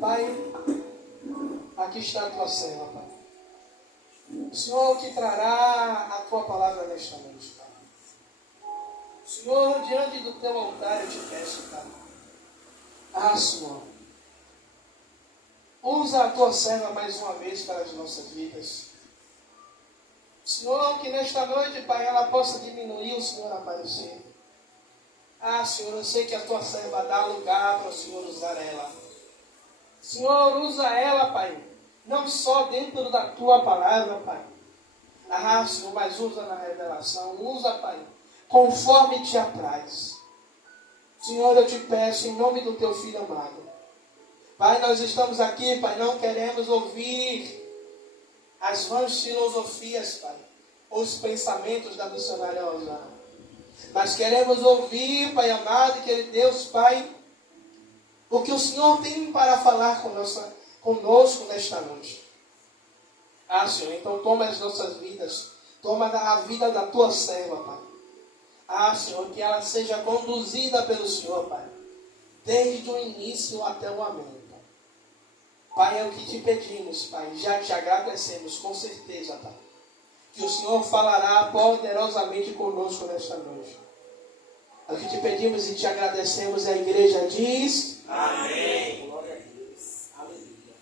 Pai, aqui está a tua serva, Pai. O Senhor que trará a tua palavra nesta noite, Pai. Senhor, diante do teu altar eu te peço, Pai. Senhor, usa a tua serva mais uma vez para as nossas vidas. Senhor, que nesta noite, Pai, ela possa diminuir, o Senhor aparecer. Senhor, eu sei que a tua serva dá lugar para o Senhor usar ela. Senhor, usa ela, Pai, não só dentro da tua palavra, Pai. Senhor, mas usa na revelação. Usa, Pai, conforme te apraz. Senhor, eu te peço em nome do teu Filho amado. Pai, nós estamos aqui, Pai, não queremos ouvir as vãs filosofias, Pai, os pensamentos da missionária Rosana. Mas queremos ouvir, Pai amado, querido Deus, Pai, o que o Senhor tem para falar conosco nesta noite. Senhor, então toma as nossas vidas, toma a vida da tua serva, Pai. Senhor, que ela seja conduzida pelo Senhor, Pai, desde o início até o amém, Pai. Pai, é o que te pedimos, Pai, já te agradecemos com certeza, Pai, que o Senhor falará poderosamente conosco nesta noite. É o que te pedimos e te agradecemos, a igreja diz... Amém. Glória a Deus. Aleluia.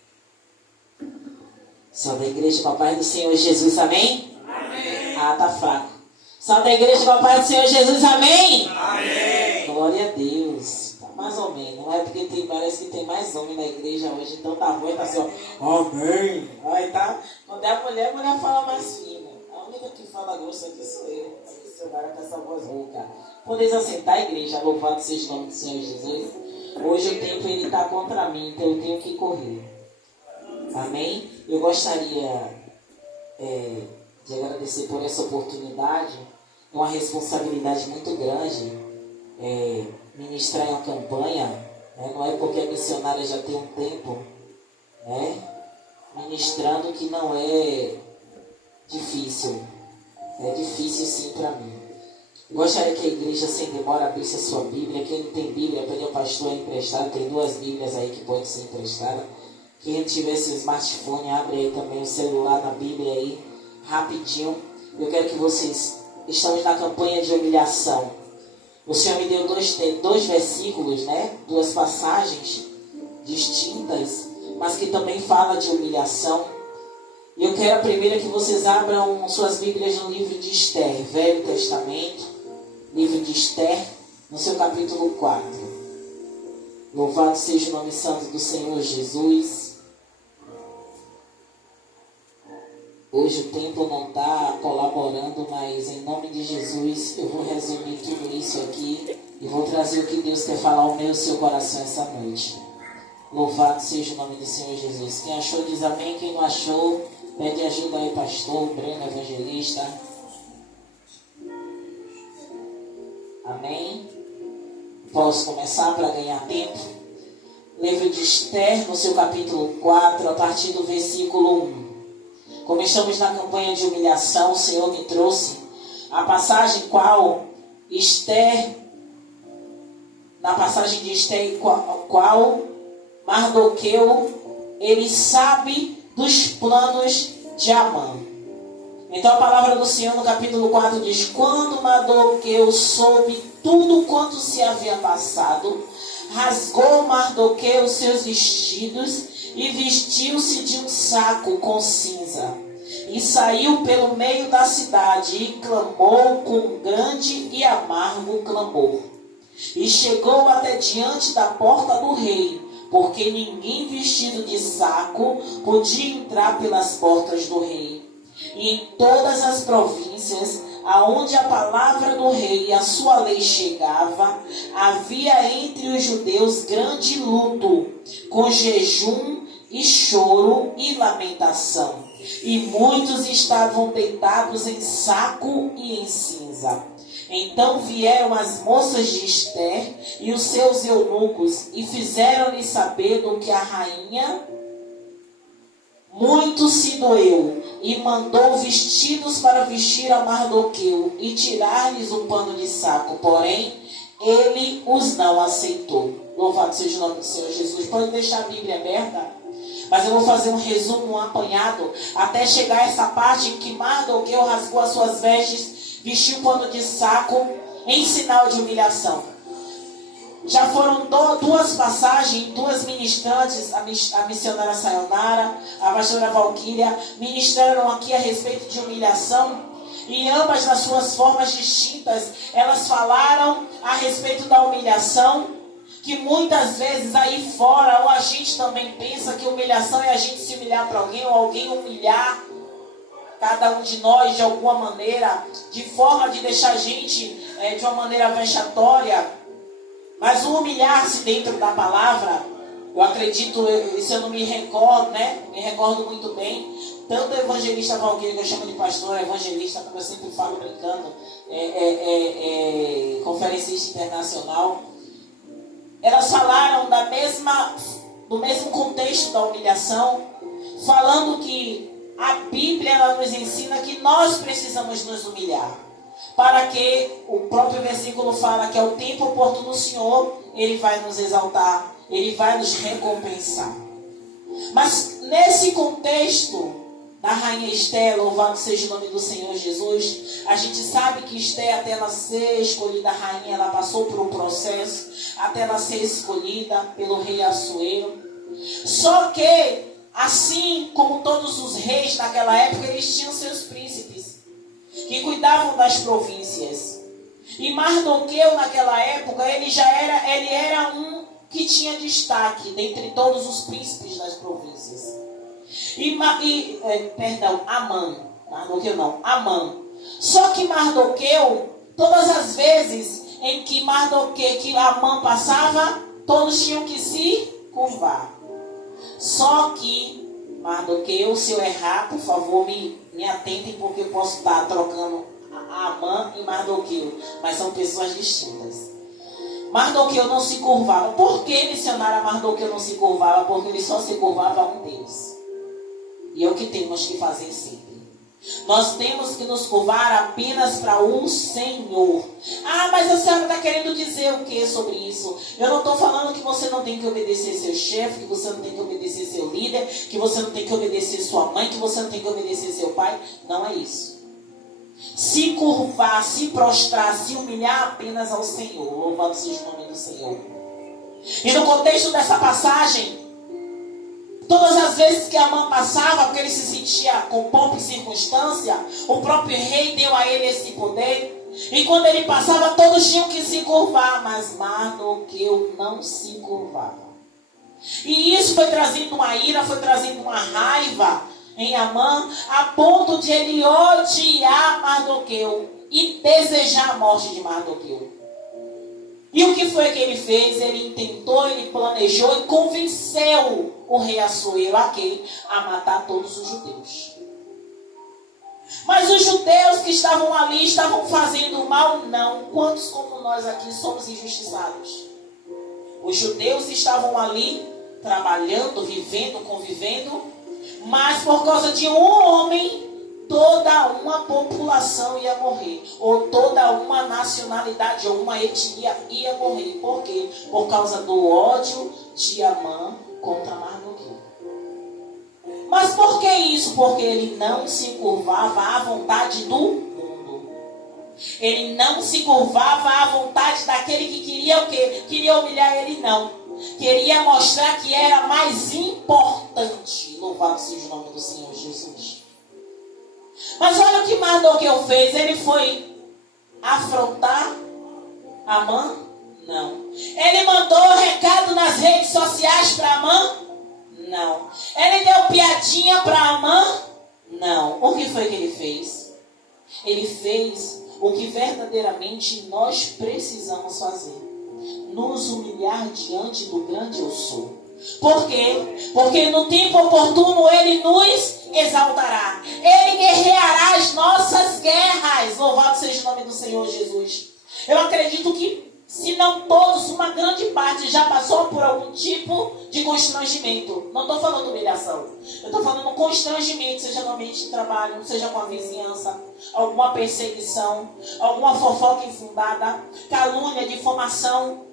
Salve a igreja com a paz do Senhor Jesus, amém? Amém. Tá fraco. Salve a igreja com a paz do Senhor Jesus, amém? Amém. Glória a Deus. Tá mais ou menos, não é porque parece que tem mais homem na igreja hoje, então tá bom, tá assim, ó, amém. Aí tá, quando é a mulher fala mais fina. A única que fala grosso aqui sou eu. Esse cara com essa voz rouca. Podeis assentar, igreja, louvado seja o nome do Senhor Jesus. Hoje o tempo ele está contra mim, então eu tenho que correr. Amém? Eu gostaria de agradecer por essa oportunidade. É uma responsabilidade muito grande ministrar em uma campanha. Não é porque a missionária já tem um tempo ministrando que não é difícil. É difícil sim para mim. Gostaria que a igreja, sem demora, abrisse a sua Bíblia. Quem não tem Bíblia, pede ao pastor emprestar. Tem 2 Bíblias aí que podem ser emprestadas. Quem tivesse o smartphone, abre aí também o celular na Bíblia aí, rapidinho. Eu quero que vocês... Estamos na campanha de humilhação. O Senhor me deu dois versículos, 2 passagens distintas, mas que também fala de humilhação. E eu quero a primeira que vocês abram suas Bíblias no livro de Esther, Velho Testamento, livro de Esther, no seu capítulo 4. Louvado seja o nome santo do Senhor Jesus. Hoje o tempo não está colaborando, mas em nome de Jesus eu vou resumir tudo isso aqui e vou trazer o que Deus quer falar ao meu e seu coração essa noite. Louvado seja o nome do Senhor Jesus. Quem achou diz amém, quem não achou... Pede ajuda aí, pastor, Breno, evangelista. Amém? Posso começar para ganhar tempo? Livro de Esther, no seu capítulo 4, a partir do versículo 1. Como estamos na campanha de humilhação, o Senhor me trouxe a passagem na passagem de Esther, qual Mardoqueu, ele sabe dos planos de Amã. Então a palavra do Senhor no capítulo 4 diz: quando Mardoqueu soube tudo quanto se havia passado, rasgou Mardoqueu seus vestidos e vestiu-se de um saco com cinza, e saiu pelo meio da cidade e clamou com um grande e amargo clamor. E chegou até diante da porta do rei, porque ninguém vestido de saco podia entrar pelas portas do rei. E em todas as províncias aonde a palavra do rei e a sua lei chegava, havia entre os judeus grande luto, com jejum e choro e lamentação. E muitos estavam deitados em saco e em cinza. Então vieram as moças de Esther e os seus eunucos e fizeram-lhe saber do que a rainha muito se doeu e mandou vestidos para vestir a Mardoqueu e tirar-lhes o pano de saco. Porém, ele os não aceitou. Louvado seja o nome do Senhor Jesus. Pode deixar a Bíblia aberta, mas eu vou fazer um resumo, um apanhado, até chegar a essa parte em que Mardoqueu rasgou as suas vestes, vestiu um pano de saco, em sinal de humilhação. Já foram duas passagens, duas ministrantes, a missionária Sayonara, a pastora Valquíria, ministraram aqui a respeito de humilhação. E ambas, nas suas formas distintas, elas falaram a respeito da humilhação, que muitas vezes aí fora, ou a gente também pensa que humilhação é a gente se humilhar para alguém, ou alguém humilhar cada um de nós de alguma maneira, de forma de deixar a gente de uma maneira vexatória. Mas o humilhar-se dentro da palavra, eu acredito, isso eu não me recordo, né? Me recordo muito bem. Tanto o evangelista Valquíria, que eu chamo de pastor, evangelista, como eu sempre falo brincando, conferencista internacional, elas falaram do mesmo contexto da humilhação, falando que a Bíblia ela nos ensina que nós precisamos nos humilhar. Para que o próprio versículo fala que ao tempo oportuno o Senhor, Ele vai nos exaltar, Ele vai nos recompensar. Mas nesse contexto da rainha Esté, louvado seja o nome do Senhor Jesus, a gente sabe que Esté, até ela ser escolhida rainha, ela passou por um processo, até ela ser escolhida pelo rei Assuero. Só que, assim como todos os reis naquela época, eles tinham seus príncipes, que cuidavam das províncias. E Mardoqueu naquela época, ele era um que tinha destaque dentre todos os príncipes das províncias. Amã. Mardoqueu não, Amã. Só que Mardoqueu, todas as vezes em que Amã passava, todos tinham que se curvar. Só que Mardoqueu, se eu errar, por favor, me atentem, porque eu posso estar trocando Amã e Mardoqueu, mas são pessoas distintas. Mardoqueu não se curvava. Por que missionária Mardoqueu não se curvava? Porque ele só se curvava a um Deus. E é o que temos que fazer sempre. Nós temos que nos curvar apenas para o Senhor. Ah, mas a senhora está querendo dizer o que sobre isso? Eu não estou falando que você não tem que obedecer seu chefe, que você não tem que obedecer seu líder, que você não tem que obedecer sua mãe, que você não tem que obedecer seu pai. Não é isso. Se curvar, se prostrar, se humilhar apenas ao Senhor. Louvado seja o nome do Senhor. E no contexto dessa passagem, todas as vezes que Amã passava, porque ele se sentia com pompa e circunstância, o próprio rei deu a ele esse poder. E quando ele passava, todos tinham que se curvar, mas Mardoqueu não se curvava. E isso foi trazendo uma ira, foi trazendo uma raiva em Amã, a ponto de ele odiar Mardoqueu e desejar a morte de Mardoqueu. E o que foi que ele fez? Ele intentou, ele planejou e convenceu o rei Assuero a matar todos os judeus. Mas os judeus que estavam ali estavam fazendo mal? Não. Quantos como nós aqui somos injustiçados? Os judeus estavam ali trabalhando, vivendo, convivendo, mas por causa de um homem, toda uma população ia morrer, ou toda uma nacionalidade, ou uma etnia ia morrer. Por quê? Por causa do ódio de Amã contra Mardoqueu. Mas por que isso? Porque ele não se curvava à vontade do mundo. Ele não se curvava à vontade daquele que queria o quê? Queria humilhar ele, não. Queria mostrar que era mais importante. Louvado seja o nome do Senhor Jesus. Mas olha o que Mardoqueu fez. Ele foi afrontar Amã? Não. Ele mandou recado nas redes sociais para Amã? Não. Ele deu piadinha para Amã? Não. O que foi que ele fez? Ele fez o que verdadeiramente nós precisamos fazer. Nos humilhar diante do grande eu sou. Por quê? Porque no tempo oportuno Ele nos exaltará. Ele guerreará as nossas guerras. Louvado seja o nome do Senhor Jesus. Eu acredito que se não todos, uma grande parte já passou por algum tipo de constrangimento. Não estou falando humilhação. Eu estou falando constrangimento, seja no ambiente de trabalho, seja com a vizinhança, alguma perseguição, alguma fofoca infundada, calúnia, difamação.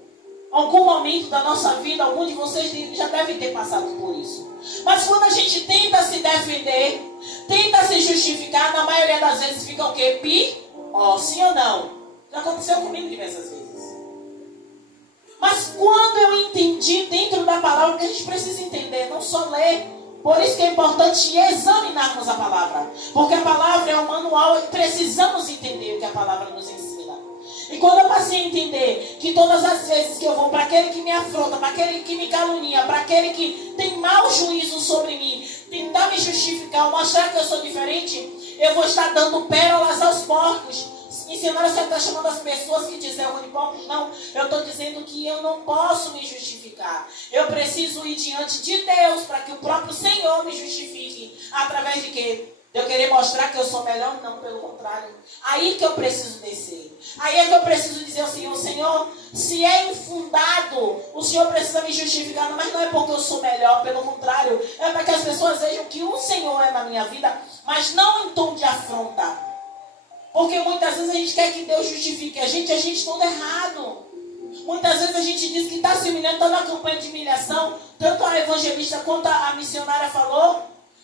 Algum momento da nossa vida, algum de vocês já deve ter passado por isso. Mas quando a gente tenta se defender, tenta se justificar, na maioria das vezes fica o quê? Sim ou não? Já aconteceu comigo diversas vezes. Mas quando eu entendi dentro da palavra, que a gente precisa entender, não só ler. Por isso que é importante examinarmos a palavra. Porque a palavra é um manual e precisamos entender o que a palavra nos ensina. E quando eu passei a entender que todas as vezes que eu vou para aquele que me afronta, para aquele que me calunia, para aquele que tem mau juízo sobre mim, tentar me justificar, mostrar que eu sou diferente, eu vou estar dando pérolas aos porcos. Ensinando, você está chamando as pessoas que dizem de porcos? Não, eu estou dizendo que eu não posso me justificar. Eu preciso ir diante de Deus para que o próprio Senhor me justifique. Através de quê? De eu querer mostrar que eu sou melhor? Não, pelo contrário. Aí que eu preciso descer. Aí é que eu preciso dizer ao Senhor, Senhor, se é infundado, o Senhor precisa me justificar, mas não é porque eu sou melhor, pelo contrário, é para que as pessoas vejam que o Senhor é na minha vida, mas não em tom de afronta. Porque muitas vezes a gente quer que Deus justifique a gente todo errado. Muitas vezes a gente diz que está se humilhando, está na campanha de humilhação, tanto a evangelista quanto a missionária falou,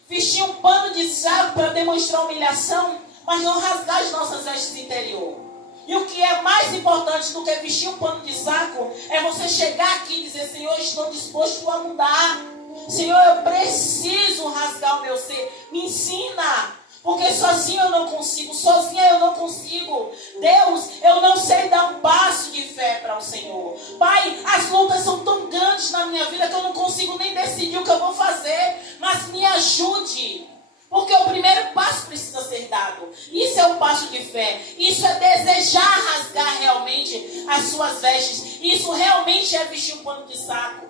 vestir um pano de saco para demonstrar humilhação, mas não rasgar as nossas vestes interior. E o que é mais importante do que vestir um pano de saco é você chegar aqui e dizer, Senhor, estou disposto a mudar. Senhor, eu preciso rasgar o meu ser. Me ensina. Porque sozinho eu não consigo. Sozinha eu não consigo. Deus, eu não sei dar um passo de fé para o Senhor. Pai, as lutas são tão grandes na minha vida que eu não consigo nem decidir o que eu vou fazer. Mas me ajude. Porque o primeiro passo precisa ser dado. Isso é um passo de fé. Isso é desejar rasgar realmente as suas vestes. Isso realmente é vestir um pano de saco.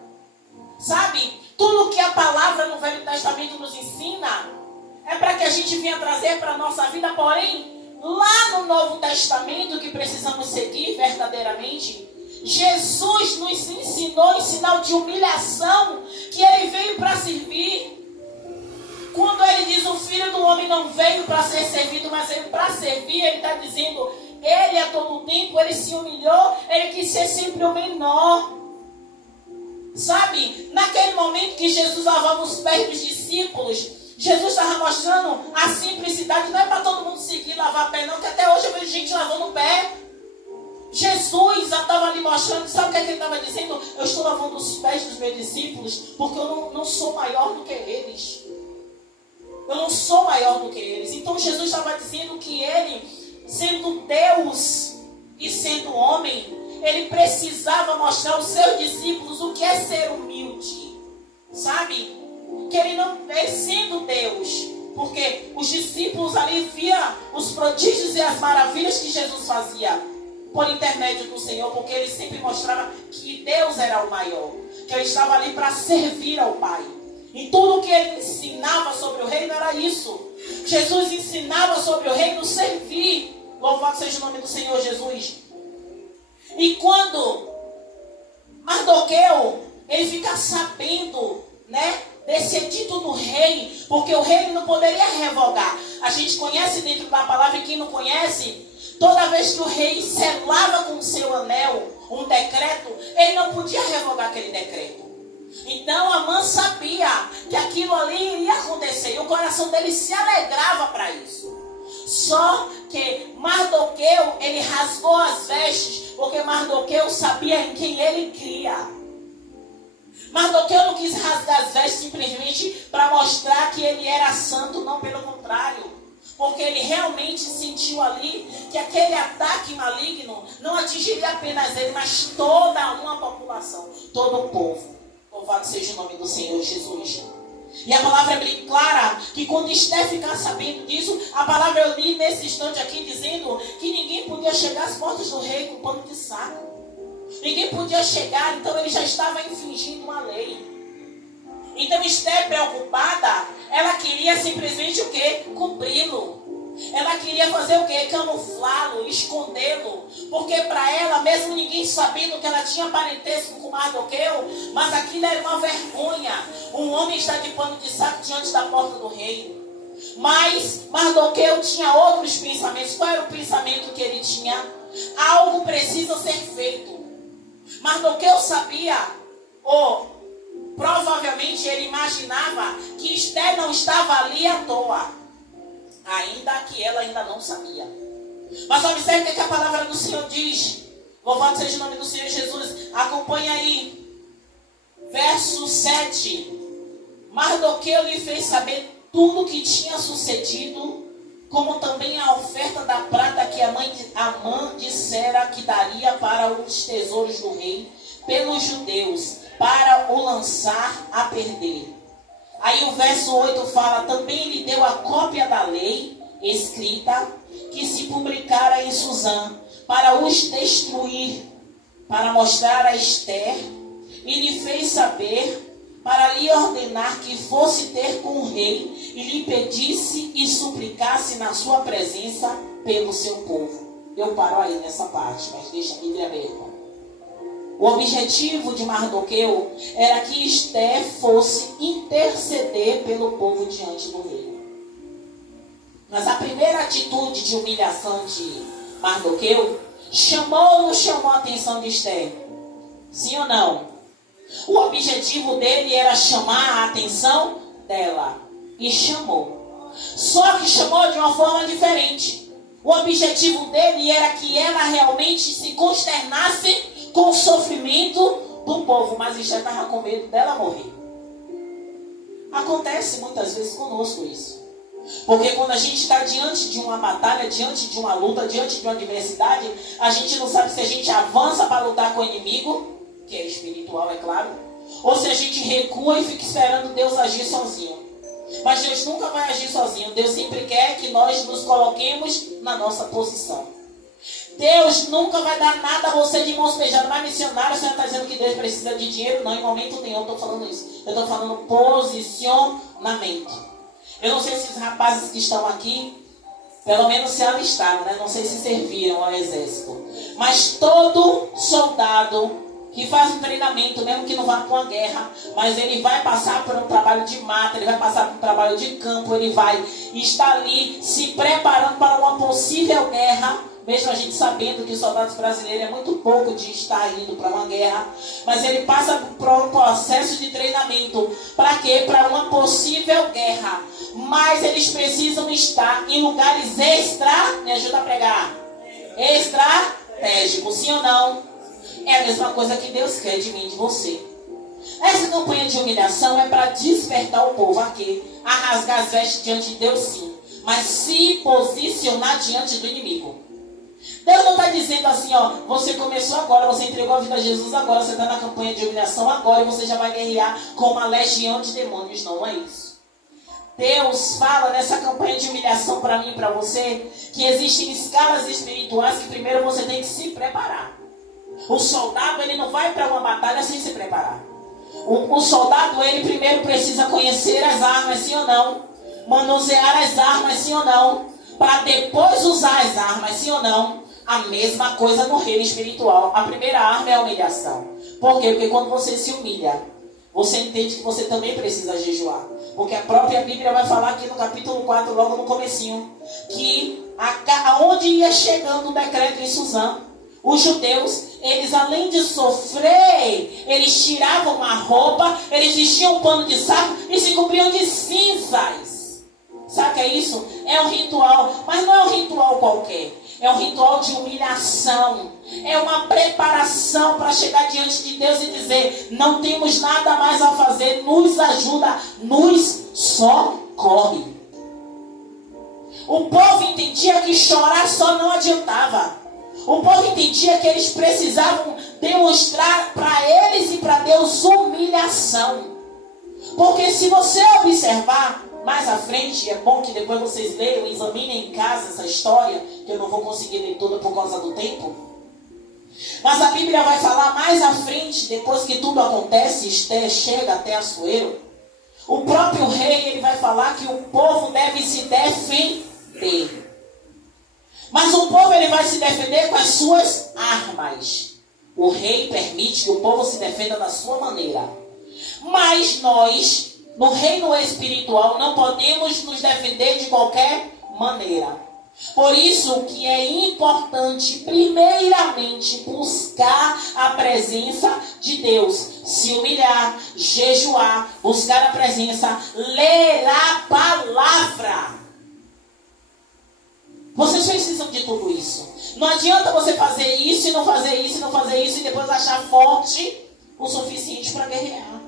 Sabe? Tudo que a palavra no Velho Testamento nos ensina é para que a gente venha trazer para a nossa vida. Porém, lá no Novo Testamento que precisamos seguir verdadeiramente, Jesus nos ensinou em sinal de humilhação que Ele veio para servir. Quando Ele diz o Filho do Homem não veio para ser servido, mas veio para servir, Ele está dizendo, Ele a todo tempo, Ele se humilhou, Ele quis ser sempre o menor. Sabe, naquele momento que Jesus lavava os pés dos discípulos, Jesus estava mostrando a simplicidade. Não é para todo mundo seguir lavar pé não, que até hoje eu vejo gente lavando o pé. Jesus estava ali mostrando, sabe o que ele estava dizendo? Eu estou lavando os pés dos meus discípulos porque eu não sou maior do que eles. Eu não sou maior do que eles. Então Jesus estava dizendo que ele, sendo Deus e sendo homem, ele precisava mostrar aos seus discípulos o que é ser humilde. Sabe? Que ele sendo Deus, porque os discípulos ali viam os prodígios e as maravilhas que Jesus fazia por intermédio do Senhor, porque ele sempre mostrava que Deus era o maior, que ele estava ali para servir ao Pai. E tudo que ele ensinava sobre o reino era isso. Jesus ensinava sobre o reino servir. Louvado seja o nome do Senhor Jesus. E quando Mardoqueu, ele fica sabendo, né, desse edito do rei, porque o rei não poderia revogar. A gente conhece dentro da palavra, e quem não conhece, toda vez que o rei selava com o seu anel um decreto, ele não podia revogar aquele decreto. Então Amã sabia que aquilo ali iria acontecer, e o coração dele se alegrava para isso. Só que Mardoqueu, ele rasgou as vestes, porque Mardoqueu sabia em quem ele cria. Mardoqueu não quis rasgar as vestes simplesmente para mostrar que ele era santo, não, pelo contrário. Porque ele realmente sentiu ali que aquele ataque maligno não atingiria apenas ele, mas toda uma população, todo o povo. Louvado seja o nome do Senhor Jesus. E a palavra é bem clara, que quando Esté ficar sabendo disso, a palavra eu li nesse instante aqui dizendo que ninguém podia chegar às portas do rei com pano de saco. Ninguém podia chegar, então ele já estava infringindo uma lei. Então Esté, preocupada, ela queria simplesmente o quê? Cobri-lo. Ela queria fazer o quê? Camuflá-lo, escondê-lo. Porque para ela, mesmo ninguém ninguém sabendo que ela tinha parentesco com Mardoqueu, mas aquilo era uma vergonha. Um homem está de pano de saco diante da porta do rei. Mas Mardoqueu tinha outros pensamentos. Qual era o pensamento que ele tinha? Algo precisa ser feito. Mardoqueu sabia, ou provavelmente ele imaginava, que Esther não estava ali à toa, ainda que ela ainda não sabia. Mas observe o que a palavra do Senhor diz. Louvado seja o nome do Senhor Jesus. Acompanha aí. Verso 7. Mardoqueu lhe fez saber tudo o que tinha sucedido, como também a oferta da prata que Amã dissera que daria para os tesouros do rei, pelos judeus, para o lançar a perder. Aí o verso 8 fala, também lhe deu a cópia da lei escrita, que se publicara em Susã, para os destruir, para mostrar a Esther, e lhe fez saber, para lhe ordenar que fosse ter com o rei, e lhe pedisse e suplicasse na sua presença pelo seu povo. Eu paro aí nessa parte, mas deixa a Bíblia aberta. O objetivo de Mardoqueu era que Esther fosse interceder pelo povo diante do rei. Mas a primeira atitude de humilhação de Mardoqueu chamou ou não chamou a atenção de Esther? Sim ou não? O objetivo dele era chamar a atenção dela. E chamou. Só que chamou de uma forma diferente. O objetivo dele era que ela realmente se consternasse com o sofrimento do povo. Mas Esther estava com medo dela morrer. Acontece muitas vezes conosco isso. Porque quando a gente está diante de uma batalha, diante de uma luta, diante de uma adversidade, a gente não sabe se a gente avança para lutar com o inimigo, que é espiritual, é claro, ou se a gente recua e fica esperando Deus agir sozinho. Mas Deus nunca vai agir sozinho. Deus sempre quer que nós nos coloquemos na nossa posição. Deus nunca vai dar nada a você de mãos beijadas. Mas missionário, você não está dizendo que Deus precisa de dinheiro? Não, em momento nenhum eu estou falando isso. Eu estou falando posicionamento. Eu não sei se os rapazes que estão aqui, pelo menos se alistaram, né? Não sei se serviram ao exército. Mas todo soldado que faz um treinamento, mesmo que não vá para uma guerra, mas ele vai passar por um trabalho de mata, ele vai passar por um trabalho de campo, ele vai estar ali se preparando para uma possível guerra, mesmo a gente sabendo que os soldados brasileiros é muito pouco de estar indo para uma guerra, mas ele passa por um processo de treinamento. Para quê? Para uma possível guerra. Mas eles precisam estar em lugares me ajuda a pregar, estratégicos, sim ou não? É a mesma coisa que Deus quer de mim e de você. Essa campanha de humilhação é para despertar o povo a quê? A rasgar as vestes diante de Deus, sim, mas se posicionar diante do inimigo. Deus não está dizendo assim, ó, você começou agora, você entregou a vida a Jesus agora, você está na campanha de humilhação agora e você já vai guerrear com uma legião de demônios. Não é isso. Deus fala nessa campanha de humilhação para mim e para você que existem escalas espirituais que primeiro você tem que se preparar. O soldado, ele não vai para uma batalha sem se preparar. O soldado, ele primeiro precisa conhecer as armas, sim ou não? Manusear as armas, sim ou não? Para depois usar as armas, sim ou não? A mesma coisa no reino espiritual. A primeira arma é a humilhação. Por quê? Porque quando você se humilha, você entende que você também precisa jejuar. Porque a própria Bíblia vai falar aqui no capítulo 4, logo no comecinho, que aonde ia chegando o decreto em Susã, os judeus, eles além de sofrer, eles tiravam a roupa, eles vestiam um pano de saco e se cobriam de cinzas. Sabe o que é isso? É um ritual, mas não é um ritual qualquer. É um ritual de humilhação. É uma preparação para chegar diante de Deus e dizer, não temos nada mais a fazer, nos ajuda, nos socorre. O povo entendia que chorar só não adiantava. O povo entendia que eles precisavam demonstrar para eles e para Deus humilhação. Porque se você observar mais à frente, é bom que depois vocês leiam, examinem em casa essa história, que eu não vou conseguir ler toda por causa do tempo. Mas a Bíblia vai falar mais à frente, depois que tudo acontece, Esther chega até Assuero. O próprio rei, ele vai falar que o povo deve se defender. Mas o povo, ele vai se defender com as suas armas. O rei permite que o povo se defenda da sua maneira. Mas nós, no reino espiritual, não podemos nos defender de qualquer maneira. Por isso que é importante, primeiramente, buscar a presença de Deus. Se humilhar, jejuar, buscar a presença, ler a palavra. Vocês precisam de tudo isso. Não adianta você fazer isso e não fazer isso e não fazer isso e depois achar forte o suficiente para guerrear.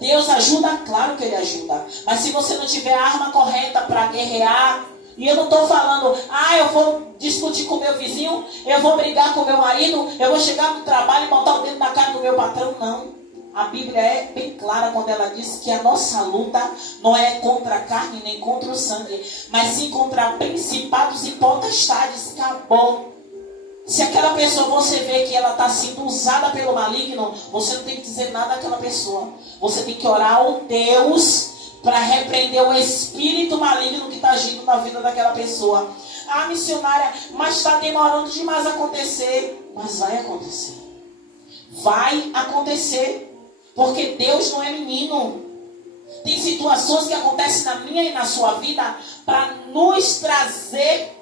Deus ajuda, claro que Ele ajuda. Mas se você não tiver a arma correta para guerrear, e eu não estou falando, eu vou discutir com o meu vizinho, eu vou brigar com o meu marido, eu vou chegar no trabalho e botar o dedo na cara do meu patrão, não. A Bíblia é bem clara quando ela diz que a nossa luta não é contra a carne nem contra o sangue, mas sim contra principados e potestades. Acabou. Se aquela pessoa você vê que ela está sendo usada pelo maligno, você não tem que dizer nada àquela pessoa. Você tem que orar ao Deus para repreender o espírito maligno que está agindo na vida daquela pessoa. Missionária, mas está demorando demais a acontecer. Mas vai acontecer. Vai acontecer. Porque Deus não é menino. Tem situações que acontecem na minha e na sua vida para nos trazer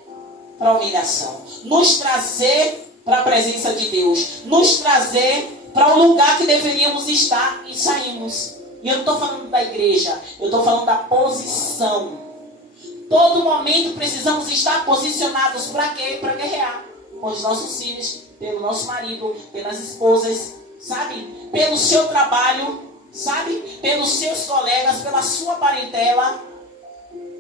para a humilhação. Nos trazer para a presença de Deus. Nos trazer para o lugar que deveríamos estar e saímos. E eu não estou falando da igreja. Eu estou falando da posição. Todo momento precisamos estar posicionados para quê? Para guerrear. Com os nossos filhos, pelo nosso marido, pelas esposas, sabe? Pelo seu trabalho, sabe? Pelos seus colegas, pela sua parentela.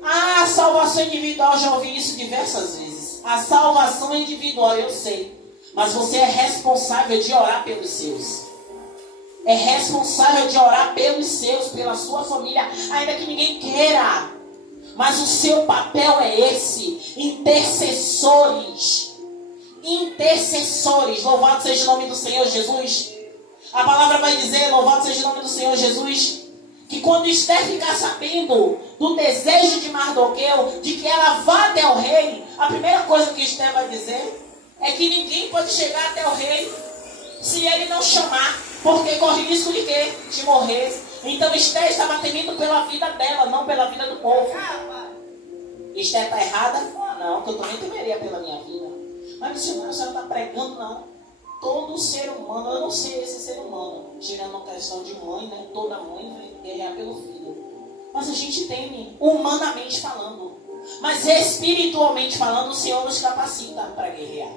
A salvação individual, já ouvi isso diversas vezes. A salvação individual, eu sei. Mas você é responsável de orar pelos seus. É responsável de orar pelos seus, pela sua família, ainda que ninguém queira. Mas o seu papel é esse. Intercessores. Intercessores. Louvado seja o nome do Senhor Jesus. A palavra vai dizer, louvado seja o nome do Senhor Jesus, que quando Esther ficar sabendo do desejo de Mardoqueu, de que ela vá até o rei, a primeira coisa que Esther vai dizer é que ninguém pode chegar até o rei se ele não chamar, porque corre risco de quê? De morrer. Então Esther estava temendo pela vida dela, não pela vida do povo. Esther está errada? Não, que eu também temeria pela minha vida. Mas missionário, você não está pregando, não. Todo ser humano, eu não sei esse ser humano, tirando a questão de mãe, né? Toda mãe vai guerrear pelo filho. Mas a gente teme, humanamente falando. Mas espiritualmente falando, o Senhor nos capacita para guerrear.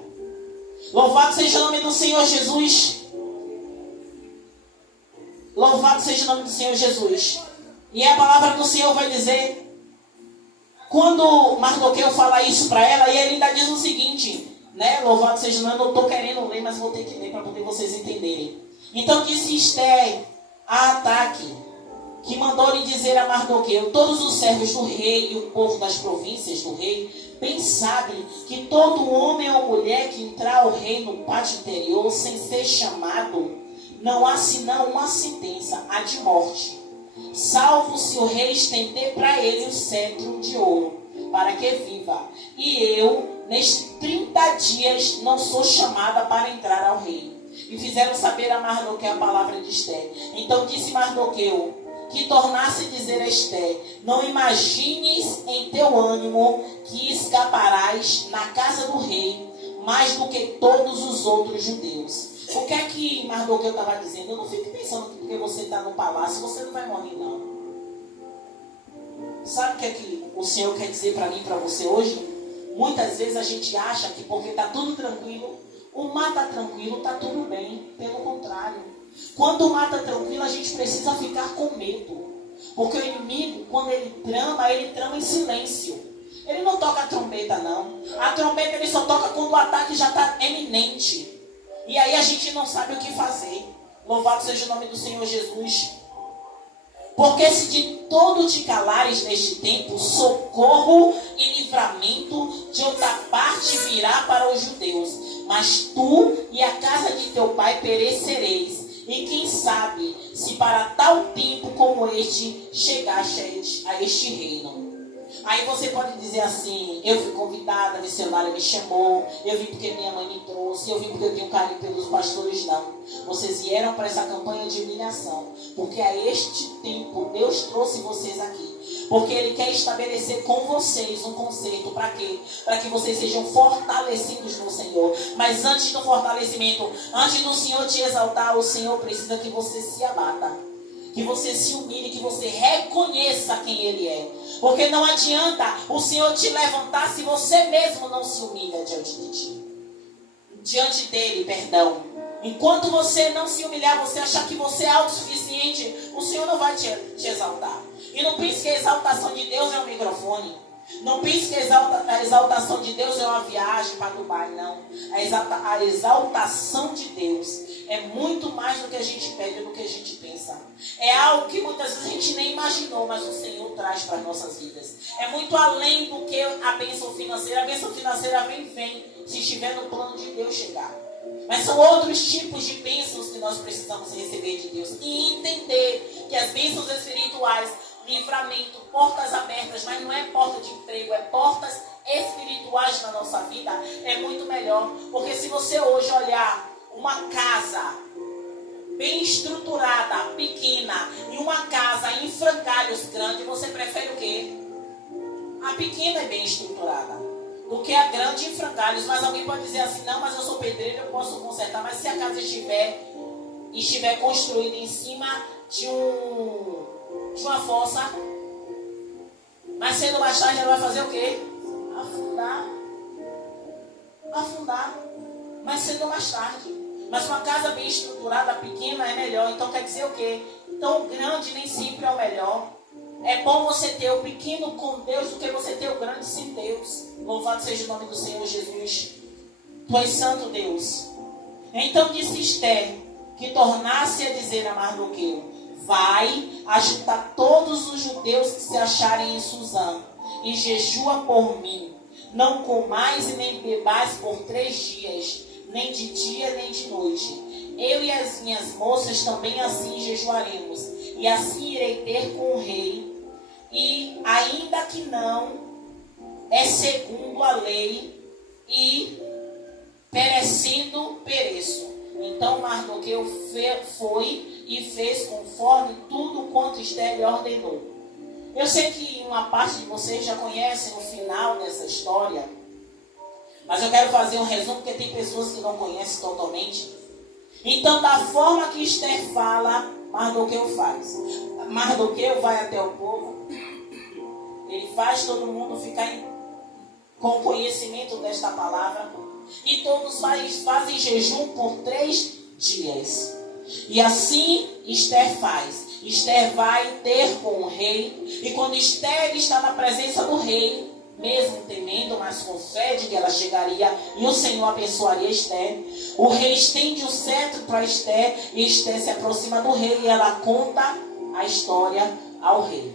Louvado seja o nome do Senhor Jesus. Louvado seja o nome do Senhor Jesus. E a palavra do Senhor vai dizer, quando Mardoqueu fala isso para ela, e ele ainda diz o seguinte, né? Louvado seja o nome, eu não estou querendo ler, mas vou ter que ler para poder vocês entenderem. Então disse Esther a Ataque, que mandou lhe dizer a Mardoqueu, todos os servos do rei e o povo das províncias do rei, bem sabem que todo homem ou mulher que entrar ao rei no pátio interior sem ser chamado, não há senão uma sentença, a de morte, salvo se o rei estender para ele o cetro de ouro, para que viva. E eu, nestes 30 dias, não sou chamada para entrar ao rei. E fizeram saber a Mardoqueu a palavra de Esther. Então disse Mardoqueu, que tornasse dizer a Esther, não imagines em teu ânimo que escaparás na casa do rei, mais do que todos os outros judeus. O que é que Mardoqueu estava dizendo? Eu não fico pensando que porque você está no palácio, você não vai morrer, não. Sabe o que é que o Senhor quer dizer para mim e para você hoje? Muitas vezes a gente acha que porque está tudo tranquilo, o mar está tranquilo, está tudo bem. Pelo contrário. Quando o mar está tranquilo, a gente precisa ficar com medo. Porque o inimigo, quando ele trama em silêncio. Ele não toca a trombeta, não. A trombeta ele só toca quando o ataque já está eminente. E aí a gente não sabe o que fazer. Louvado seja o nome do Senhor Jesus. Porque se de todo te calares neste tempo, socorro e livramento de outra parte virá para os judeus. Mas tu e a casa de teu pai perecereis. E quem sabe, se para tal tempo como este chegaste a este reino. Aí você pode dizer assim: eu fui convidada, a missionária me chamou, eu vim porque minha mãe me trouxe, eu vim porque eu tenho carinho pelos pastores. Não. Vocês vieram para essa campanha de humilhação, porque a este tempo Deus trouxe vocês aqui, porque Ele quer estabelecer com vocês um concerto. Para quê? Para que vocês sejam fortalecidos no Senhor. Mas antes do fortalecimento, antes do Senhor te exaltar, o Senhor precisa que você se abata, que você se humilhe, que você reconheça quem Ele é. Porque não adianta o Senhor te levantar se você mesmo não se humilha diante de ti. Diante dele, perdão. Enquanto você não se humilhar, você achar que você é autossuficiente, o Senhor não vai te exaltar. E não pense que a exaltação de Deus é um microfone. Não pense que a exaltação de Deus é uma viagem para Dubai, não. A exaltação de Deus é muito mais do que a gente pede, do que a gente pensa. É algo que muitas vezes a gente nem imaginou, mas o Senhor traz para as nossas vidas. É muito além do que a bênção financeira. A bênção financeira vem, se estiver no plano de Deus chegar. Mas são outros tipos de bênçãos que nós precisamos receber de Deus. E entender que as bênçãos espirituais, livramento, portas abertas, mas não é porta de emprego, é portas espirituais na nossa vida, é muito melhor. Porque se você hoje olhar uma casa bem estruturada, pequena, e uma casa em frangalhos grande, você prefere o quê? A pequena é bem estruturada do que a grande em frangalhos. Mas alguém pode dizer assim: não, mas eu sou pedreiro, eu posso consertar. Mas se a casa estiver construída em cima de uma fossa, mas sendo mais tarde ela vai fazer o quê? Afundar. Mas sendo mais tarde. Mas uma casa bem estruturada, pequena, é melhor. Então quer dizer o quê? Então o grande nem sempre é o melhor. É bom você ter o pequeno com Deus do que você ter o grande sem Deus. Louvado seja o nome do Senhor Jesus. Tu és santo, Deus. Então disse Esther, que tornasse a dizer a Mardoqueu: vai, ajuntar todos os judeus que se acharem em Suzã, e jejua por mim. Não comais e nem bebais por 3 dias, nem de dia nem de noite. Eu e as minhas moças também assim jejuaremos, e assim irei ter com o rei. E ainda que não é segundo a lei, e perecendo, pereço. Então Mardoqueu foi e fez conforme tudo quanto Esther lhe ordenou. Eu sei que uma parte de vocês já conhecem o final dessa história, mas eu quero fazer um resumo, porque tem pessoas que não conhecem totalmente. Então, da forma que Esther fala, Mardoqueu faz. Mardoqueu vai até o povo, ele faz todo mundo ficar com conhecimento desta palavra, e todos fazem jejum por 3 dias. E assim Esther faz. Esther vai ter com o rei, e quando Esther está na presença do rei, mesmo temendo, mas com fé de que ela chegaria e o Senhor abençoaria Esther, o rei estende o cetro para Esther, e Esther se aproxima do rei e ela conta a história ao rei.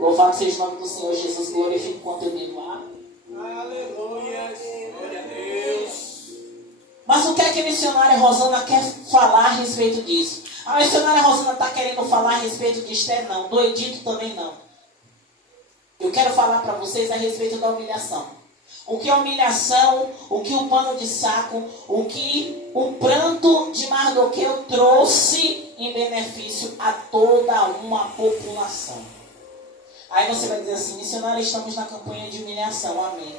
Louvado seja o nome do Senhor Jesus, glorifico enquanto eu vivo. Aleluia, glória a Deus. Mas o que é que a missionária Rosana quer falar a respeito disso? A missionária Rosana está querendo falar a respeito de Esther? Não. Do Edito também não. Eu quero falar para vocês a respeito da humilhação. O que é humilhação, o que o pano de saco, o que o pranto de Mardoqueu trouxe em benefício a toda uma população. Aí você vai dizer assim: missionária, estamos na campanha de humilhação, amém.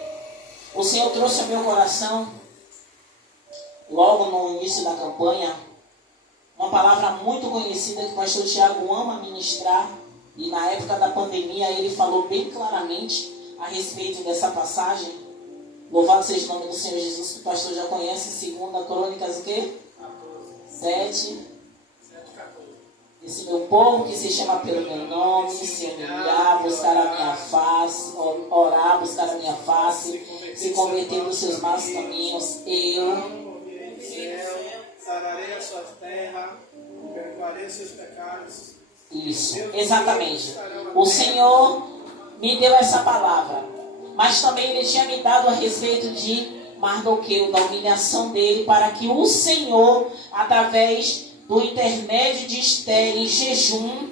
O Senhor trouxe ao meu coração, logo no início da campanha, uma palavra muito conhecida que o pastor Tiago ama ministrar, e na época da pandemia ele falou bem claramente a respeito dessa passagem. Louvado seja o nome do Senhor Jesus, que o pastor já conhece, 2 Crônicas o quê? 7, 14. Esse meu povo que se chama pelo meu nome, se humilhar, buscar a minha face, orar, buscar a minha face, se converter nos seus maus caminhos, eu sararei a sua terra, perdoarei os seus pecados. Isso, exatamente. O Senhor me deu essa palavra, mas também Ele tinha me dado a respeito de Mardoqueu, da humilhação dele, para que o Senhor, através do intermédio de Esther em jejum,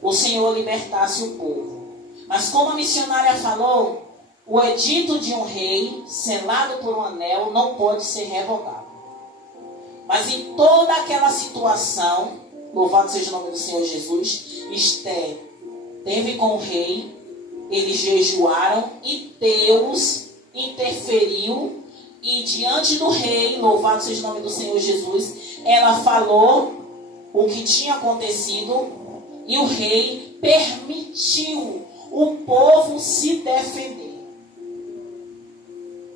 o Senhor libertasse o povo. Mas como a missionária falou, o edito de um rei, selado por um anel, não pode ser revogado. Mas em toda aquela situação, louvado seja o nome do Senhor Jesus, Esther teve com o rei, eles jejuaram e Deus interferiu. E diante do rei, louvado seja o nome do Senhor Jesus, ela falou o que tinha acontecido e o rei permitiu o povo se defender.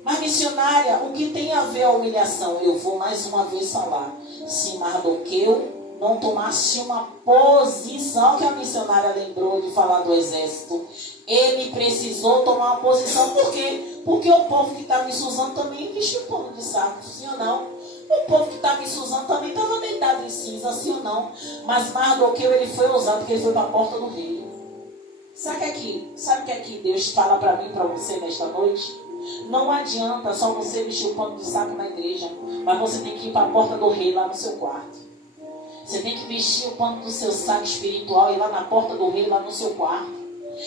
Mas missionária, o que tem a ver a humilhação? Eu vou mais uma vez falar. Se Mardoqueu não tomasse uma posição, que a missionária lembrou de falar do exército, ele precisou tomar uma posição. Por quê? Porque o povo que estava em Suzano também vestiu pano de saco, sim ou não? O povo que estava em Suzano também estava deitado em cinza, sim ou não? Mas Mardoqueu, ele foi ousado, porque ele foi para a porta do rei. Sabe que aqui Deus fala para mim, para você nesta noite? Não adianta só você vestir o pano de saco na igreja, mas você tem que ir para a porta do rei lá no seu quarto. Você tem que vestir o pano do seu saco espiritual e ir lá na porta do rei, lá no seu quarto.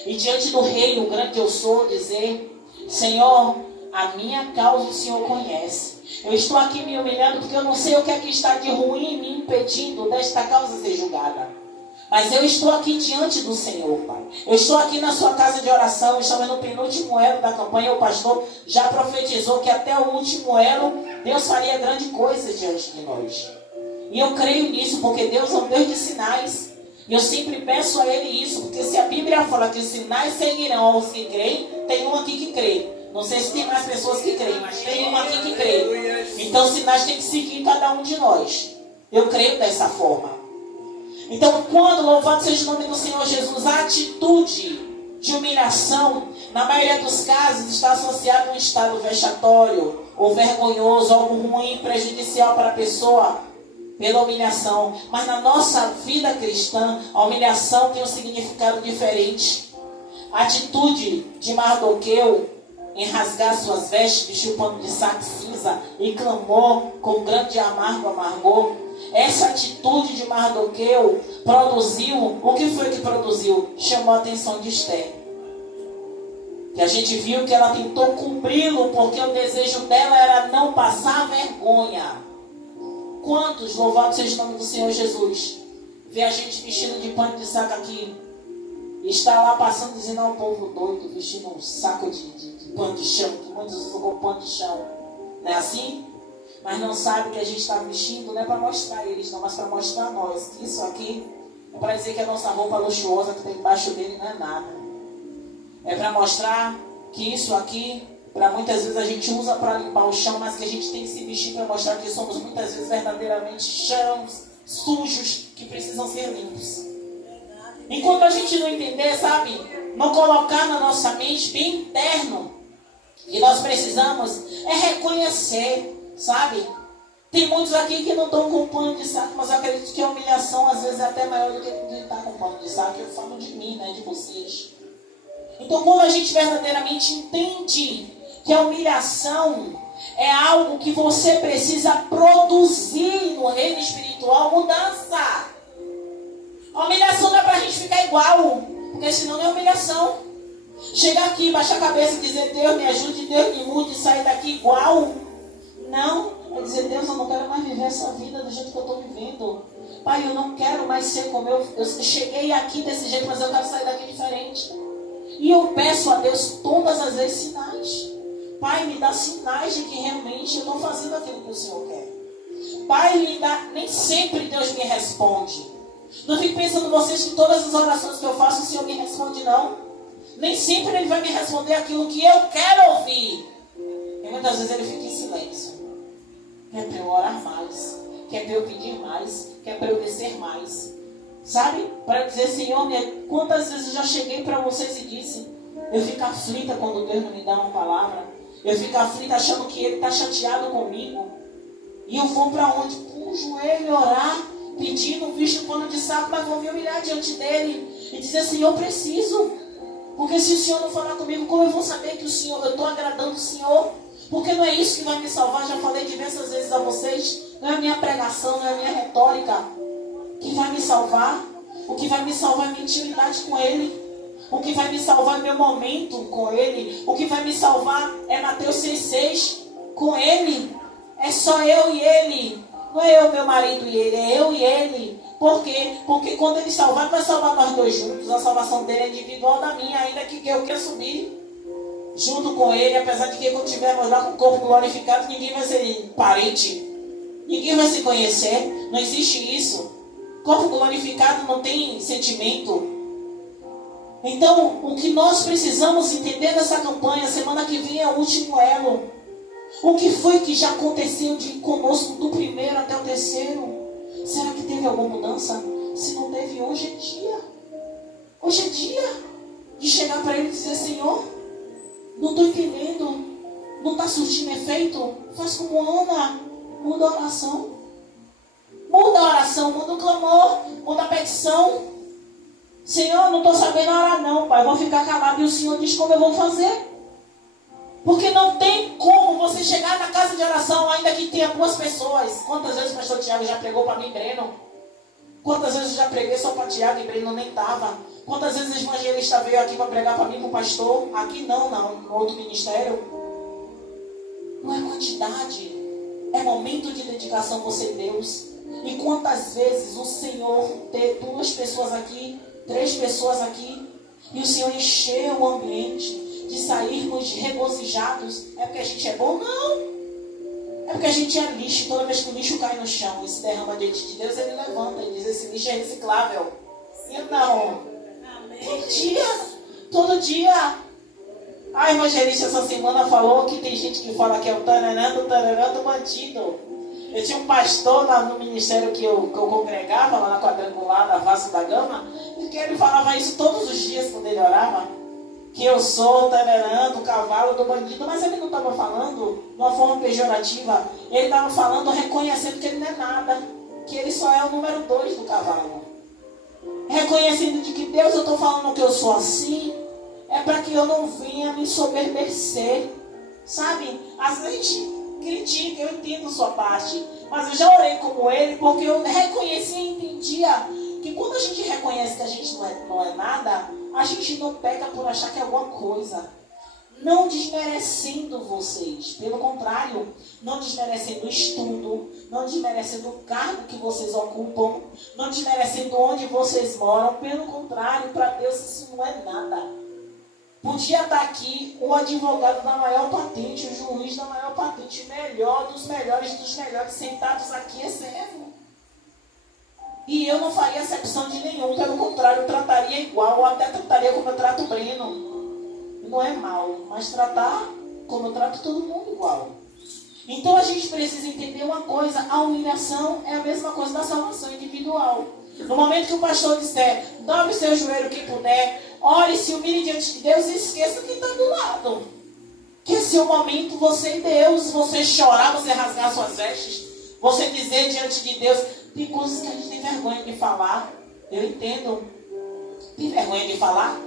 E diante do rei, o grande eu sou, dizer: Senhor, a minha causa o Senhor conhece. Eu estou aqui me humilhando porque eu não sei o que é que está de ruim me impedindo desta causa ser julgada. Mas eu estou aqui diante do Senhor, Pai. Eu estou aqui na sua casa de oração. Estamos no penúltimo elo da campanha. O pastor já profetizou que até o último elo Deus faria grande coisa diante de nós. E eu creio nisso, porque Deus é um Deus de sinais. E eu sempre peço a Ele isso, porque se a Bíblia fala que os sinais seguirão aos que creem, tem um aqui que crê. Não sei se tem mais pessoas que creem, mas tem um aqui que crê. Então os sinais têm que seguir cada um de nós. Eu creio dessa forma. Então, quando, louvado seja o nome do Senhor Jesus, a atitude de humilhação, na maioria dos casos, está associada a um estado vexatório, ou vergonhoso, algo ruim, prejudicial para a pessoa, pela humilhação. Mas na nossa vida cristã, a humilhação tem um significado diferente. A atitude de Mardoqueu em rasgar suas vestes, vestiu o pano de saco cinza e clamou com grande amargor. Essa atitude de Mardoqueu produziu, o que foi que produziu? Chamou a atenção de Esther. Que a gente viu que ela tentou cumpri-lo, porque o desejo dela era não passar vergonha. Quantos, louvado seja o nome do Senhor Jesus, vê a gente vestindo de pano de saco aqui, e está lá passando dizendo ao povo doido, vestindo um saco de pano de chão, que muitos usam pano de chão. Não é assim? Mas não sabe que a gente está vestindo, não é para mostrar eles, não, mas para mostrar nós. Que isso aqui é para dizer que a nossa roupa luxuosa que tem embaixo dele não é nada. É para mostrar que isso aqui, para muitas vezes a gente usa para limpar o chão, mas que a gente tem que se vestir para mostrar que somos muitas vezes verdadeiramente chãos sujos que precisam ser limpos. Enquanto a gente não entender, sabe, não colocar na nossa mente bem interno, que nós precisamos é reconhecer. Sabe? Tem muitos aqui que não estão com pano de saco, mas eu acredito que a humilhação às vezes é até maior do que quem está com pano de saco. Eu falo de mim, né? De vocês. Então, quando a gente verdadeiramente entende que a humilhação é algo que você precisa produzir no reino espiritual, mudança. A humilhação não é para a gente ficar igual, porque senão não é humilhação. Chegar aqui, baixar a cabeça e dizer: Deus me ajude, Deus me mude, e sair daqui igual. Não, é dizer: Deus, eu não quero mais viver essa vida do jeito que eu estou vivendo. Pai, eu não quero mais ser como eu cheguei aqui desse jeito, mas eu quero sair daqui diferente. E eu peço a Deus todas as vezes sinais. Pai, me dá sinais de que realmente eu estou fazendo aquilo que o Senhor quer. Pai, me dá, nem sempre Deus me responde. Não fique pensando vocês que todas as orações que eu faço o Senhor me responde, não. Nem sempre Ele vai me responder aquilo que eu quero ouvir. E muitas vezes Ele fica em silêncio. Quer para eu orar mais, quer para eu pedir mais, quer para eu descer mais. Sabe? Para dizer: Senhor, quantas vezes eu já cheguei para vocês e disse: eu fico aflita quando Deus não me dá uma palavra. Eu fico aflita achando que Ele está chateado comigo. E eu vou para onde? Com o joelho orar, pedindo, visto o pano de saco, mas vou me humilhar diante dEle e dizer: Senhor, eu preciso. Porque se o Senhor não falar comigo, como eu vou saber que o Senhor, eu estou agradando o Senhor? Porque não é isso que vai me salvar. Já falei diversas vezes a vocês. Não é a minha pregação, não é a minha retórica que vai me salvar. O que vai me salvar é a minha intimidade com Ele. O que vai me salvar é meu momento com Ele. O que vai me salvar é Mateus 6,6 com Ele. É só eu e Ele. Não é eu, meu marido e Ele, é eu e Ele. Por quê? Porque quando Ele salvar, vai salvar nós dois juntos. A salvação dele é individual da minha, ainda que eu queira subir junto com Ele. Apesar de que quando estivermos lá com o corpo glorificado, ninguém vai ser parente. Ninguém vai se conhecer. Não existe isso. Corpo glorificado não tem sentimento. Então, o que nós precisamos entender nessa campanha, semana que vem é o último elo. O que foi que já aconteceu conosco do primeiro até o terceiro? Será que teve alguma mudança? Se não teve, hoje é dia. Hoje é dia de chegar para Ele e dizer: Senhor, não estou entendendo. Não está surtindo efeito? Faz como Ana. Muda a oração. Muda a oração, muda o clamor, muda a petição. Senhor, não estou sabendo orar não, Pai. Vou ficar calado e o Senhor diz como eu vou fazer. Porque não tem como você chegar na casa de oração ainda que tenha 2 pessoas. Quantas vezes o pastor Tiago já pregou para mim, Breno? Quantas vezes eu já preguei só para Tiago e Breno nem estava? Quantas vezes o evangelista veio aqui para pregar para mim, para o pastor? Aqui não, no outro ministério. Não é quantidade. É momento de dedicação você e Deus. E quantas vezes o Senhor ter 2 pessoas aqui, 3 pessoas aqui, e o Senhor encher o ambiente de sairmos regozijados. É porque a gente é bom? Não. É porque a gente é lixo. Toda vez que o lixo cai no chão e se derrama diante de Deus, Ele levanta e diz: esse lixo é reciclável. Sim ou não? Amém. Todo dia. A evangelista essa semana falou que tem gente que fala que é o taranã do bandido. Eu tinha um pastor no ministério que eu congregava, lá na quadrangular da Vasco da Gama, e que ele falava isso todos os dias quando ele orava. Que eu sou o taranã do cavalo do bandido. Mas ele não estava falando de uma forma pejorativa. Ele estava falando, reconhecendo que ele não é nada. Que ele só é o número 2 do cavalo. Reconhecendo de que Deus, eu estou falando que eu sou assim. É para que eu não venha me soberbecer. Sabe? Às vezes a gente critica, eu entendo sua parte. Mas eu já orei como ele, porque eu reconhecia e entendia que quando a gente reconhece que a gente não é nada, a gente não peca por achar que é alguma coisa. Não desmerecendo vocês. Pelo contrário, não desmerecendo o estudo, não desmerecendo o cargo que vocês ocupam, não desmerecendo onde vocês moram. Pelo contrário, para Deus isso não é nada. Podia estar aqui o advogado da maior patente, o juiz da maior patente, o melhor dos melhores, sentados aqui é servo. E eu não faria acepção de nenhum, pelo contrário, eu trataria igual, ou até trataria como eu trato o Breno. Não é mal, mas tratar como eu trato todo mundo igual. Então a gente precisa entender uma coisa: a humilhação é a mesma coisa da salvação individual. No momento que o pastor disser: dobre seu joelho quem puder, ore, se humilhe diante de Deus, e esqueça quem está do lado. Que esse é o momento, você e Deus, você chorar, você rasgar suas vestes, você dizer diante de Deus. Tem coisas que a gente tem vergonha de falar. Eu entendo. Tem vergonha de falar?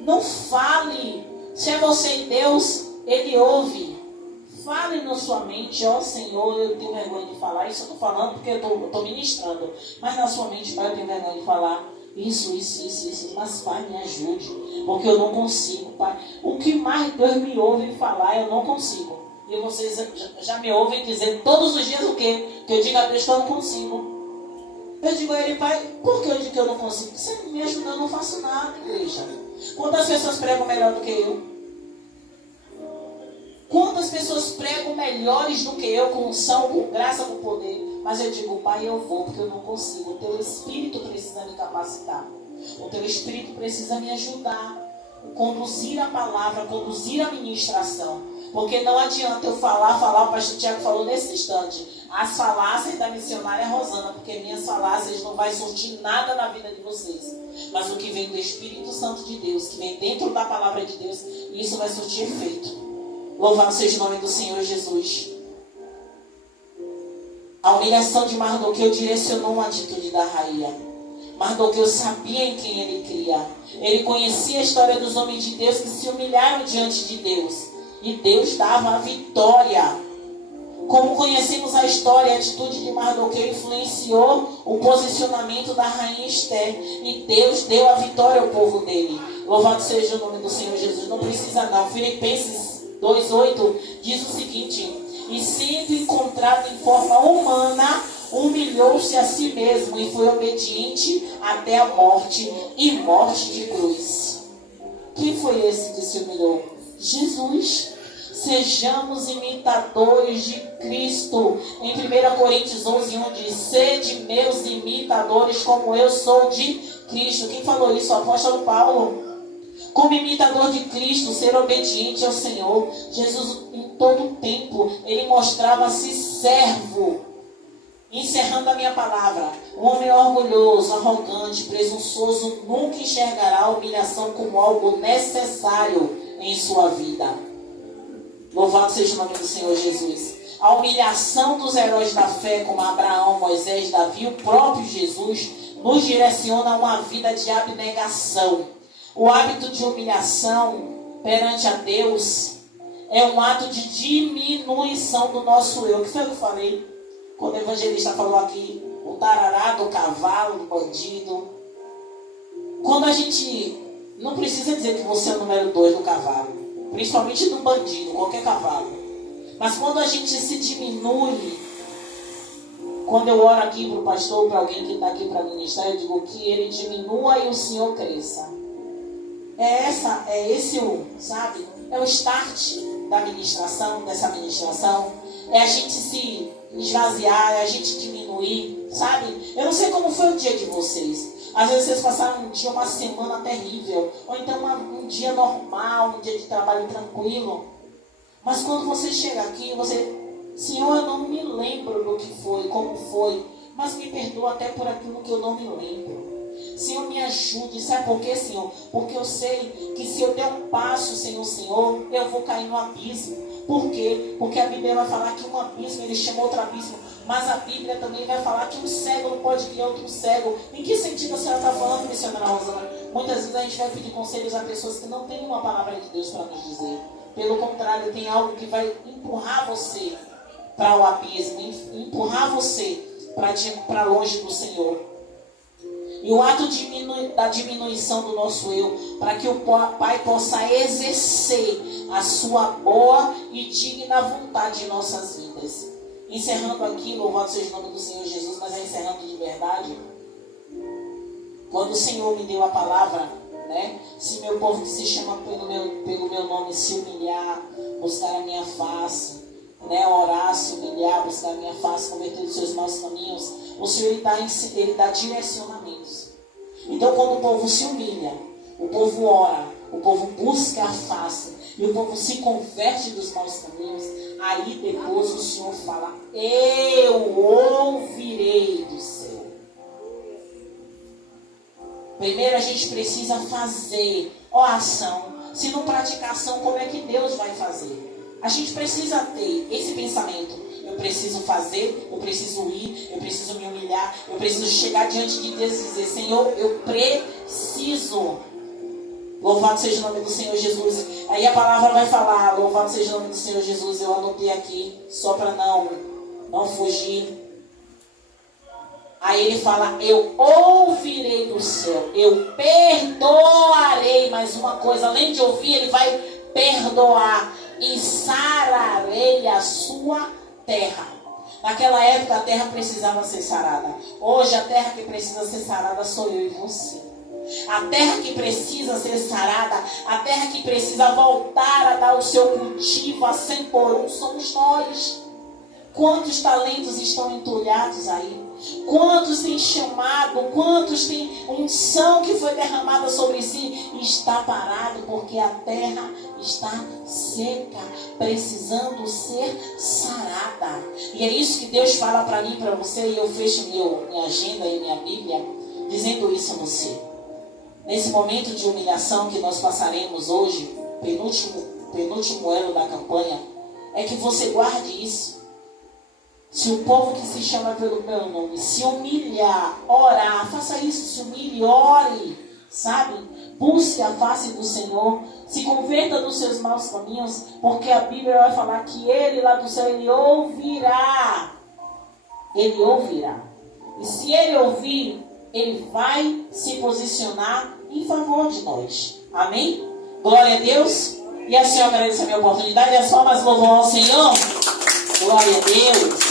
Não fale. Se é você e Deus, Ele ouve. Fale na sua mente: ó Senhor, eu tenho vergonha de falar. Isso eu estou falando porque eu estou ministrando. Mas na sua mente: Pai, eu tenho vergonha de falar isso. Mas Pai, me ajude. Porque eu não consigo, Pai. O que mais Deus me ouve falar, eu não consigo. E vocês já me ouvem dizer todos os dias o quê? Que eu digo a Deus que eu não consigo. Eu digo a Ele: Pai, por que eu digo que eu não consigo? Você me ajuda, eu não faço nada, igreja. Quantas pessoas pregam melhor do que eu? Quantas pessoas pregam melhores do que eu, com unção, com graça, com poder? Mas eu digo: Pai, eu vou, porque eu não consigo. O Teu Espírito precisa me capacitar. O Teu Espírito precisa me ajudar. Conduzir a palavra, conduzir a ministração. Porque não adianta eu falar, o pastor Tiago falou nesse instante, as falácias da missionária Rosana, porque minhas falácias não vai surtir nada na vida de vocês. Mas o que vem do Espírito Santo de Deus, que vem dentro da palavra de Deus, isso vai surtir efeito. Louvado seja o nome do Senhor Jesus. A humilhação de Mardoqueu direcionou uma atitude da rainha. Mardoqueu sabia em quem ele cria. Ele conhecia a história dos homens de Deus que se humilharam diante de Deus. E Deus dava a vitória. Como conhecemos a história, a atitude de Mardoqueu influenciou o posicionamento da rainha Esther. E Deus deu a vitória ao povo dele. Louvado seja o nome do Senhor Jesus. Não precisa não. Filipenses 2:8 diz o seguinte: e sendo encontrado em forma humana, humilhou-se a si mesmo e foi obediente até a morte, e morte de cruz. Quem foi esse que se humilhou? Jesus. Sejamos imitadores de Cristo. Em 1 Coríntios 11:1 diz: sede meus imitadores como eu sou de Cristo. Quem falou isso? O apóstolo Paulo. Como imitador de Cristo, ser obediente ao Senhor. Jesus, em todo o tempo, ele mostrava-se servo. Encerrando a minha palavra, o homem orgulhoso, arrogante, presunçoso nunca enxergará a humilhação como algo necessário em sua vida. Louvado seja o nome do Senhor Jesus. A humilhação dos heróis da fé, como Abraão, Moisés, Davi, o próprio Jesus, nos direciona a uma vida de abnegação. O hábito de humilhação perante a Deus é um ato de diminuição do nosso eu. O que foi que eu falei? Quando o evangelista falou aqui, o tarará do cavalo, do bandido. Quando a gente, não precisa dizer que você é o número 2 do cavalo, principalmente do bandido, qualquer cavalo. Mas quando a gente se diminui, quando eu oro aqui para o pastor, para alguém que está aqui para ministrar, eu digo que ele diminua e o Senhor cresça. É esse o, sabe? É o start da ministração, dessa ministração. É a gente se esvaziar, é a gente diminuir, sabe? Eu não sei como foi o dia de vocês. Às vezes vocês passaram um dia, uma semana terrível, ou então um dia normal, um dia de trabalho tranquilo. Mas quando você chega aqui, você, Senhor, eu não me lembro do que foi, como foi, mas me perdoa até por aquilo que eu não me lembro. Senhor, me ajude. Sabe por quê, Senhor? Porque eu sei que se eu der um passo sem o Senhor, eu vou cair no abismo. Por quê? Porque a Bíblia vai falar que um abismo, ele chama outro abismo. Mas a Bíblia também vai falar que um cego não pode guiar outro cego. Em que sentido a senhora está falando, missionária Rosana? Muitas vezes a gente vai pedir conselhos a pessoas que não têm uma palavra de Deus para nos dizer. Pelo contrário, tem algo que vai empurrar você para o abismo, empurrar você para longe do Senhor. E o ato da diminuição do nosso eu, para que o Pai possa exercer a sua boa e digna vontade em nossas vidas. Encerrando aqui, louvado seja o nome do Senhor Jesus, mas é encerrando de verdade. Quando o Senhor me deu a palavra, né? Se meu povo que se chama pelo meu nome se humilhar, buscar a minha face, né? Orar, se humilhar, buscar a minha face, converter os seus maus caminhos, o Senhor ele dá direcionamentos. Então quando o povo se humilha, o povo ora, o povo busca a face e o povo se converte dos maus caminhos, aí depois o Senhor fala: eu ouvirei do céu. Primeiro a gente precisa fazer ação. Se não praticar ação, como é que Deus vai fazer? A gente precisa ter esse pensamento. Eu preciso fazer, eu preciso ir, eu preciso me humilhar, eu preciso chegar diante de Deus e dizer: Senhor, eu preciso. Louvado seja o nome do Senhor Jesus. Aí a palavra vai falar: louvado seja o nome do Senhor Jesus. Eu anotei aqui, só para não fugir. Aí ele fala: eu ouvirei do céu, eu perdoarei. Mais uma coisa, além de ouvir, ele vai perdoar. E sararei a sua terra. Naquela época a terra precisava ser sarada. Hoje a terra que precisa ser sarada sou eu e você. A terra que precisa ser sarada, a terra que precisa voltar a dar o seu cultivo a 100 por 1 somos nós. Quantos talentos estão entulhados aí? Quantos têm chamado? Quantos têm unção que foi derramada sobre si e está parado porque a terra está seca, precisando ser sarada? E é isso que Deus fala para mim e para você, e eu fecho minha agenda e minha Bíblia dizendo isso a você. Nesse momento de humilhação que nós passaremos hoje, penúltimo elo da campanha, é que você guarde isso. Se o povo que se chama pelo meu nome se humilhar, orar, faça isso, se humilhe, ore, sabe? Busque a face do Senhor, se converta dos seus maus caminhos, porque a Bíblia vai falar que Ele lá do céu, Ele ouvirá. Ele ouvirá. E se Ele ouvir, Ele vai se posicionar em favor de nós. Amém? Glória a Deus. E assim eu agradeço a minha oportunidade. As palmas louvam ao Senhor. Glória a Deus.